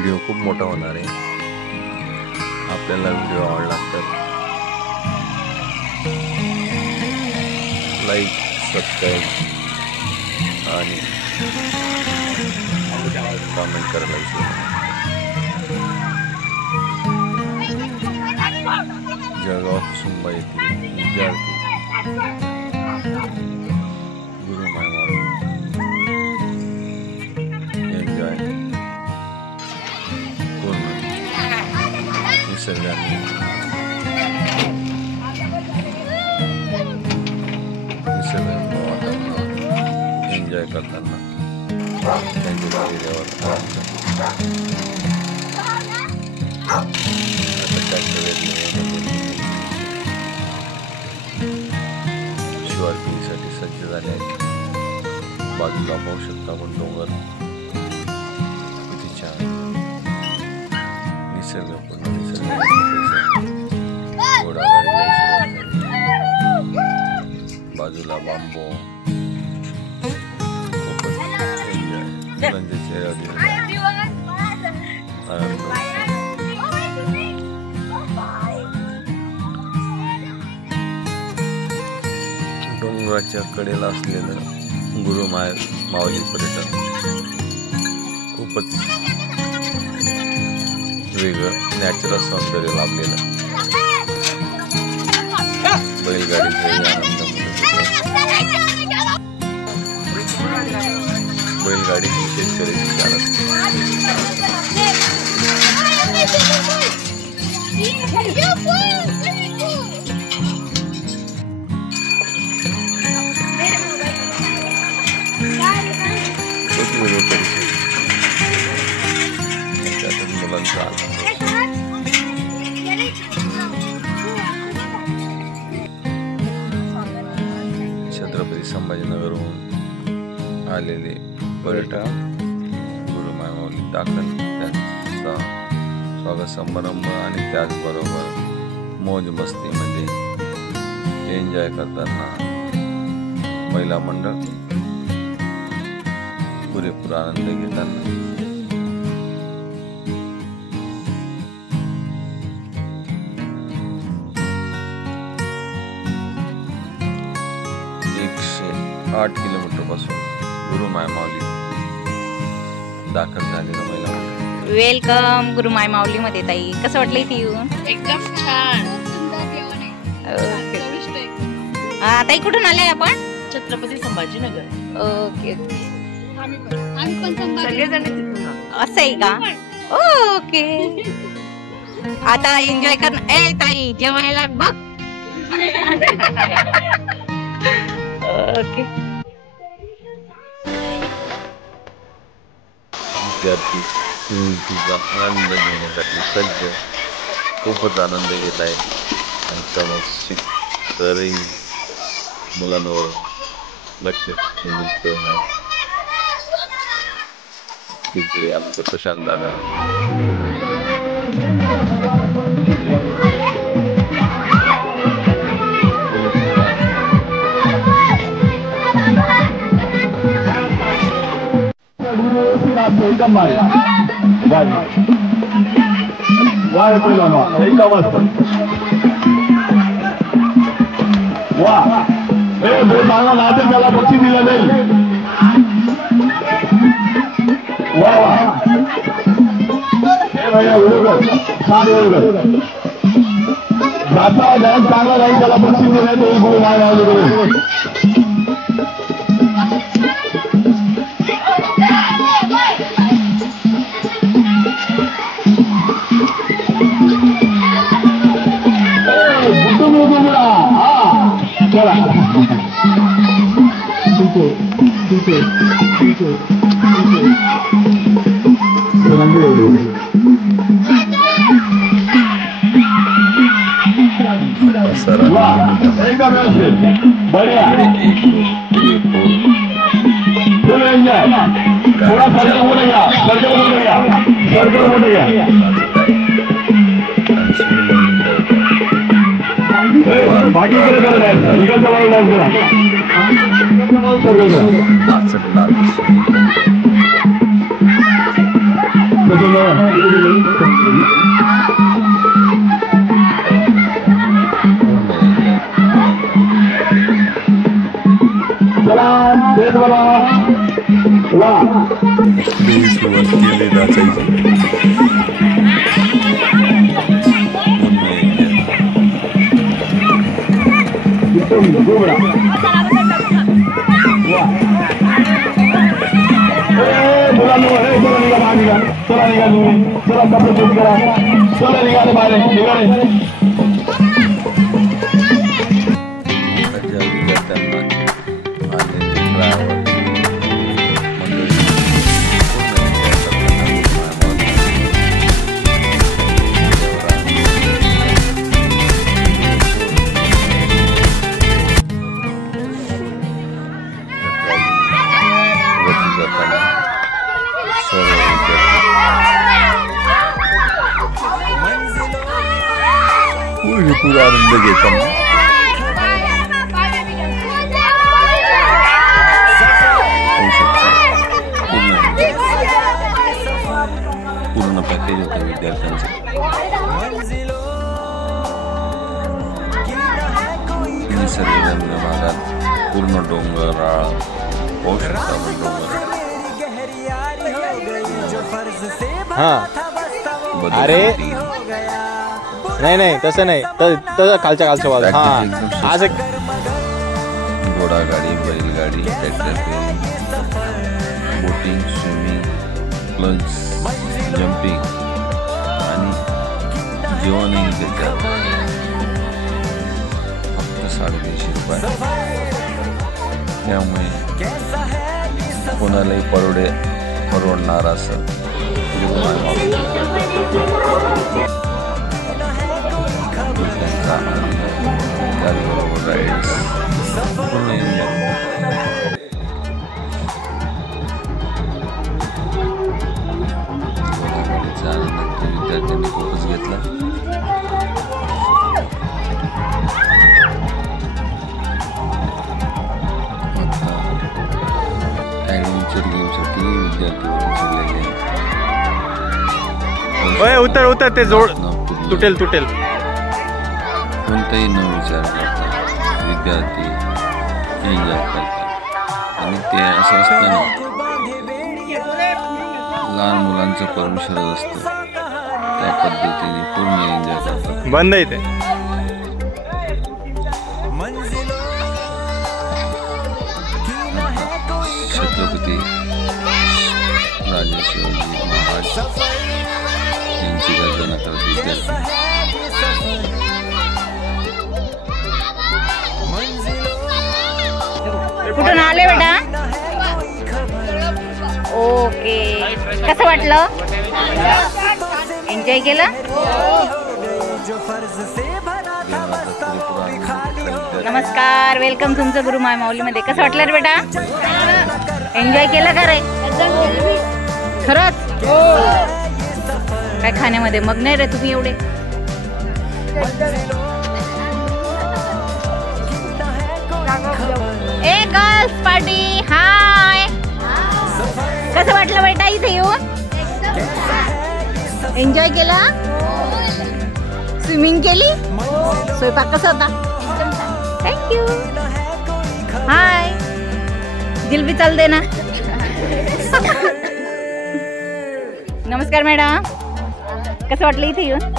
Video खूप मोठा होणार आहे। आपल्याला व्हिडिओ आवडला तर लाईक, सबस्क्राईब आणि कमेंट करायला विसरू नका। जळगाव कुसुंबा येथील विद्यार्थी गुरु मायमावली एन्जॉय पूर्ण निसर्गाने एन्जॉय करताना त्यांच्या एरियावर शिवारपीसाठी सज्ज झाले आहेत। बाजूला पाहू शकता आपण डोंगर किती छान निसर्गपूर्ण निसर्ग बाजूला बांबू खूपच मुलांच्या चेहऱ्यावर आनंद। डोंगराच्या कडेला असलेलं गुरु मायमावली पर्यटन खूपच वेगळं नॅचरल सौंदर्य लाभलेलं। बैलगाडीचे आनंद, बैलगाडी शेतकऱ्याची शान असते। त्यातून मुलांचा छत्रपती संभाजीनगरहून आलेले पर्यटक गुरु मायमावली दाखल त्यांचा स्वागत समारंभ आणि त्याचबरोबर मौज मस्तीमध्ये एन्जॉय करताना महिला मंडळ पुरेपूर आनंद घेताना .8 किलोमीटर पासून गुरु मायमावली दाखल झालेलं महिला मंडळ। वेलकम गुरु मायमावली मध्ये ताई, कसं वाटलं इथे येऊन? एकदम छान। ताई कुठून आले आपण? छत्रपती संभाजीनगर। ओके सगळेजण असं आहे का? ओके आता एन्जॉय कर। ए ताई जेवायला बघ। ओके विद्यार्थी तुझा आनंद घेण्यासाठी सज्ज खूपच आनंद घेत आहे आणि समोर सरही मुलांवर लक्ष केंद्रित आहे। तिकडे आमचं प्रशांत दादा त्याला बक्षी दिलं जाईल। चांगला राहील त्याला बक्षी दिलं जाईल। गुरु मायमावली थोड़ा सर्कल हो गया, सर्कल हो गया, सर्कल हो गया। बाकी कर रहा है, निकल चला रहा है। सुरुवात केली नाचायची पूरा आनंद घेताना पूर्ण पॅकेज होतं विद्यार्थ्यांचं. निसर्गरम्य भागात पूर्ण डोंगराळ पाहू शकता. हा अरे नाही नाही तसं नाही तसं खालच्या बाजू. हा आज एक घोडागाडी, बैलगाडी, tractor, boating, swimming, plunge, jumping आणि जेवणही त्याच्यात फक्त 350 रुपये. त्यामुळे कोणालाही परवडणार असं त्याचबरोबर राईड्स पूर्ण एन्जॉय. घोडागाडीचा आनंद विद्यार्थ्यांनी खूपच घेतला. आता ॲडव्हेंचर गेमसाठी विद्यार्थी उचललेले उतर उतर ते जोड तुटेल. कोणताही न विचार करता विद्यार्थी एन्जॉय करतात आणि ते असं असताना लहान मुलांचं परमेश्वर असतं त्या पद्धतीने पूर्ण एन्जॉय करतात. बंद आहे ते. छत्रपती राजे शिवाजी महाराज यांची गर्जना करत विद्यार्थी. कुठून आले बेटा? ओके, कसं वाटलं? एन्जॉय केलं? नमस्कार, वेलकम तुमचं गुरु माय माऊलीमध्ये. कसं वाटलं रे बेटा? एन्जॉय केलं का रे? खरंच? काय खाण्यामध्ये मग नाही रे तुम्ही एवढे? ए गर्ल्स पार्टी, हाय. कसं वाटलं बेटा इथे येऊन? एन्जॉय केला? स्विमिंग केली? स्वयंपाक कसा होता? थँक्यू. हाय, जिलबी चाल दे ना. नमस्कार मॅडम, कसं वाटलं इथे येऊन?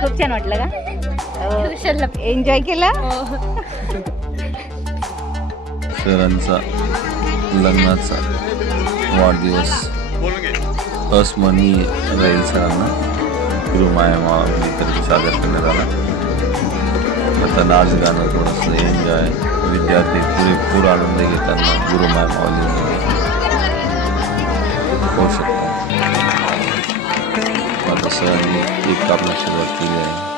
खूप छान वाटलं का? एन्जॉय केला? सरांचा लग्नाचा वाढदिवस अस्मरणीय राहील. सरांना गुरु माय माऊलीतर्फे सादर करण्यात आला. आता नाच गाणं थोडंसं एन्जॉय, विद्यार्थी पुरेपूर आनंद घेताना गुरु माय माऊलीमध्ये होऊ शकतो. आता सरांनी केक कापण्यास सुरुवात केली आहे.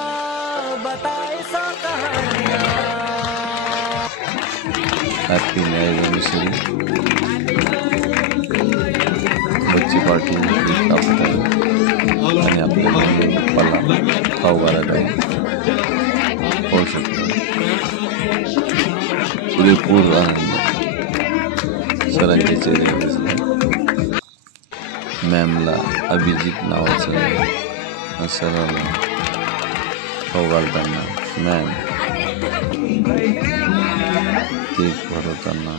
Happy marriage anniversary. बच्ची पार्टी केक कापत आहे आणि आपल्या पप्पाला खाऊ घालत आहे. होऊ शकतो पुरेपूर आनंद सरांच्या चेहऱ्यावर दिसला. मॅमला अभिजित नावाचं सरांना खाऊ घालताना, मॅम केक भरवताना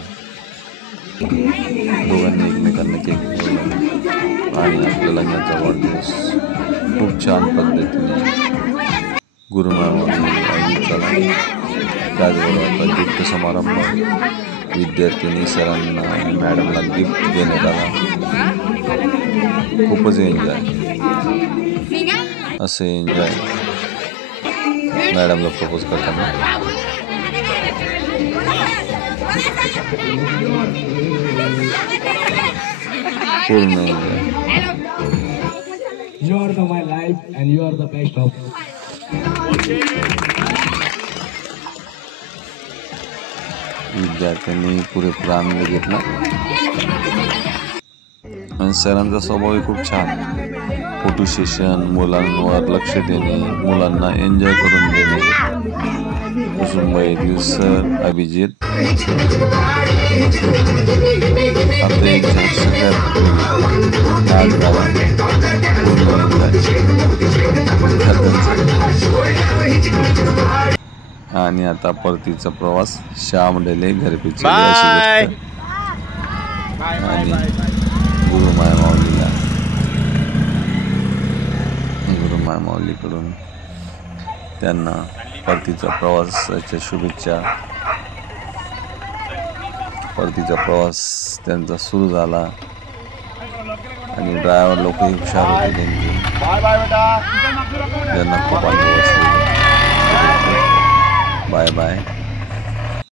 दोघांनी एकमेकांना केक भरवला आणि आपल्या लग्नाचा वाढदिवस खूप छान पद्धतीने गुरुमामांनी आयोजित केला. त्याचबरोबर आता गिफ्ट समारंभ, विद्यार्थ्यांनी सरांना आणि मॅडमला गिफ्ट देण्यात आला. खूपच एन्जॉय, असे एन्जॉय मॅडमला प्रपोज करताना. पूर्ण enjoy. You are the my life and you are the best of. विद्यार्थ्यांनी पुरेपूर आनंद घेतला आणि सरांचा स्वभाव खूप छान. फोटो सेशन, मुलांवर लक्ष देणे, मुलांना एन्जॉय करून देणे. कुसुंबाईतील सर अभिजित आता एक सगळ्यात आज झाला आणि आता परतीचा प्रवास श्यामडेले घरपेची आणि गुरुमाय माऊलीकडून त्यांना परतीचा प्रवासाच्या शुभेच्छा. परतीचा प्रवास त्यांचा सुरू झाला आणि ड्रायव्हर लोकही हुशार होते त्यांचे, त्यांना खूप अनुभव असले. Bye bye.